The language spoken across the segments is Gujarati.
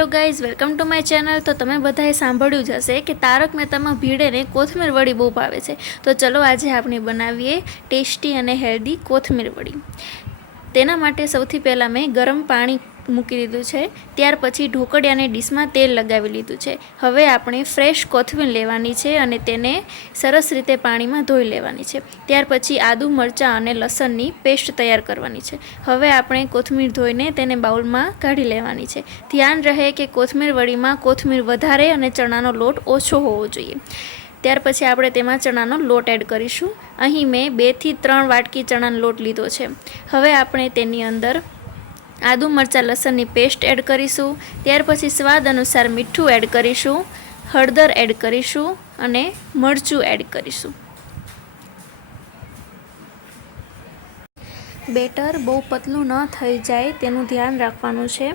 Hello guys, welcome to my channel. તો તમે બધાએ સાંભળ્યું જ હશે કે તારક મહેતામાં ભીડેને કોથમીર વડી બહુ ભાવે છે. તો ચલો આજે આપણે બનાવીએ ટેસ્ટી અને હેલ્ધી કોથમીર વડી. તેના માટે સૌથી પહેલાં મેં ગરમ પાણી મૂકી દીધું છે. ત્યાર પછી ઢોકળિયાને ડીશમાં તેલ લગાવી લીધું છે. હવે આપણે ફ્રેશ કોથમીર લેવાની છે અને તેને સરસ રીતે પાણીમાં ધોઈ લેવાની છે. ત્યાર પછી આદુ, મરચાં અને લસણની પેસ્ટ તૈયાર કરવાની છે. હવે આપણે કોથમીર ધોઈને તેને બાઉલમાં કાઢી લેવાની છે. ધ્યાન રહે કે કોથમીર વડીમાં કોથમીર વધારે અને ચણાનો લોટ ઓછો હોવો જોઈએ. ત્યાર પછી આપણે તેમાં ચણાનો લોટ એડ કરીશું. અહીં મેં બેથી ત્રણ વાટકી ચણાનો લોટ લીધો છે. હવે આપણે તેની અંદર આદુ, મરચાં, લસણની પેસ્ટ એડ કરીશું. ત્યાર પછી સ્વાદ અનુસાર મીઠું એડ કરીશું, હળદર એડ કરીશું અને મરચું એડ કરીશું. બેટર બહુ પતલું ન થઈ જાય તેનું ધ્યાન રાખવાનું છે.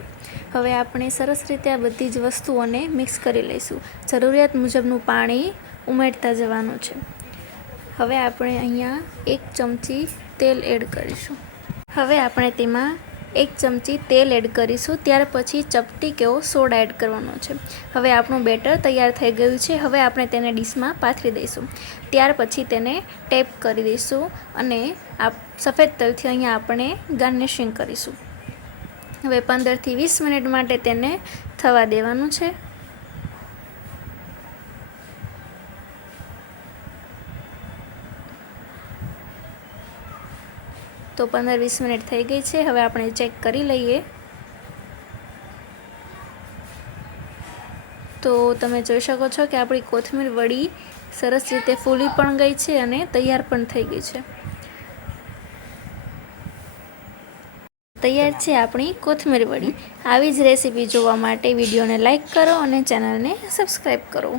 હવે આપણે સરસ રીતે આ બધી જ વસ્તુઓને મિક્સ કરી લઈશું. જરૂરિયાત મુજબનું પાણી ઉમેરતા જવાનું છે. હવે આપણે અહીંયા એક ચમચી તેલ એડ કરીશું. હવે આપણે તેમાં એક ચમચી તેલ એડ કરીશું, ત્યાર પછી ચપટી કેવો સોડા એડ કરવાનો છે. હવે આપણું બેટર તૈયાર થઈ ગયું છે, હવે આપણે તેને ડીશમાં પાથરી દઈશું. ત્યાર પછી તેને ટેપ કરી દઈશું અને આ સફેદ તલથી અહીંયા આપણે ગાર્નિશિંગ કરીશું. હવે પંદરથી વીસ મિનિટ માટે તેને થવા દેવાનું છે. તો પંદર વીસ મિનિટ થઈ ગઈ છે. હવે આપણે ચેક કરી લઈએ. તો તમે જોઈ શકો છો કે આપણી કોથમીર વડી સરસ રીતે ફૂલી પણ ગઈ છે અને તૈયાર પણ થઈ ગઈ છે. તૈયાર છે આપણી કોથમીર વડી. આવી જ રેસીપી જોવા માટે વિડીયોને લાઇક કરો અને ચેનલને સબસ્ક્રાઈબ કરો.